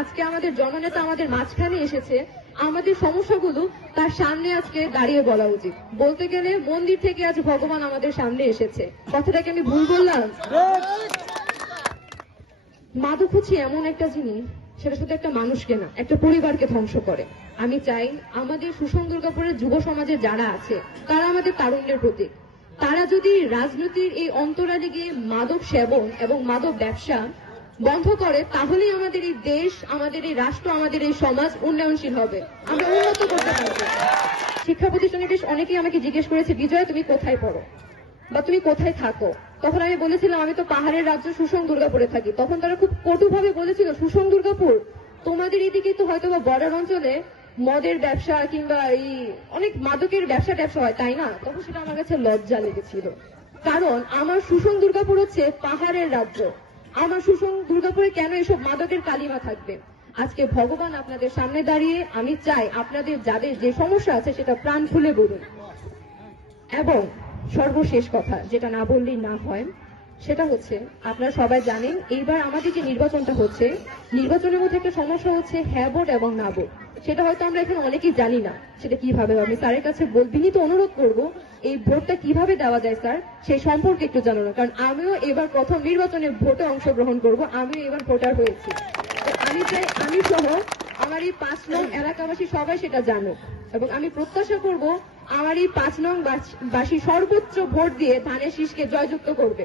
আজকে আমাদের জননেতা আমাদের মাঝখানে এসেছে, আমাদের সমস্যাগুলো তার সামনে আজকে দাঁড়িয়ে বলা উচিত। বলতে গেলে মন্দির থেকে আজ ভগবান আমাদের সামনে এসেছে। কথাটাকে আমি ভুল বললাম? মাদক হচ্ছে এমন একটা জিনিস, সেটা শুধু একটা মানুষকে না, একটা পরিবারকে ধ্বংস করে। আমি চাই আমাদের সুষম দুর্গাপুরের যুব সমাজে যারা আছে তারা আমাদের তারুণ্যের প্রতীক। তারা যদি রাজনীতির এই অন্তরালে গিয়ে মাদক সেবন এবং মাদক ব্যবসা বন্ধ করে, তাহলেই আমাদের এই দেশ, আমাদের এই রাষ্ট্র, আমাদের এই সমাজ উন্নয়নশীল হবে, আমরা উন্নত করতে পারবো। শিক্ষা প্রতিষ্ঠানে বেশ অনেকেই আমাকে জিজ্ঞেস করেছে, বিজয় তুমি কোথায় পড়ো বা তুমি কোথায় থাকো? তখন আমি বলেছিলাম আমি তো পাহাড়ের রাজ্য সুষম দুর্গাপুরে থাকি। তখন তারা খুব কটুভাবে বলেছিল, সুষম দুর্গাপুর, তোমাদের এদিকে তো হয়তো বা বর্ডার অঞ্চলে মদের ব্যবসা কিংবা এই অনেক মাদকের ব্যবসা ট্যাবসা হয়, তাই না? তখন সেটা আমার কাছে লজ্জা লেগেছিল, কারণ আমার সুষম দুর্গাপুর হচ্ছে পাহাড়ের রাজ্য। আমার সুষম দুর্গাপুরে কেন এসব মাদকের কালিমা থাকবে? আজকে ভগবান আপনাদের সামনে দাঁড়িয়ে আমি চাই আপনাদের যাদের যে সমস্যা আছে সেটা প্রাণ খুলে বলুন। এবং সর্বশেষ কথা, যেটা না বললেই না হয়, সেটা হচ্ছে আপনারা সবাই জানেন এইবার আমাদের যে নির্বাচনটা হচ্ছে, নির্বাচনের মধ্যে একটা সমস্যা হচ্ছে হ্যাঁ ভোট এবং না ভোট। সেটা হয়তো আমরা এখানে অনেকেই জানি না সেটা কিভাবে। আমি স্যারের কাছে বিনীত অনুরোধ করব এই ভোটটা কিভাবে দেওয়া যায় স্যার, সেই সম্পর্কে একটু জানানো, কারণ আমিও এবার প্রথম নির্বাচনে ভোটে অংশগ্রহণ করব, আমিও এবার ভোটার হয়েছি। আমি চাই আমি সহ আমার এই 5 নং এলাকাবাসী সবাই সেটা জানুক, এবং আমি প্রত্যাশা করব আমার এই 5 নং বাসী সর্বোচ্চ ভোট দিয়ে ধানের শীষকে জয়যুক্ত করবে।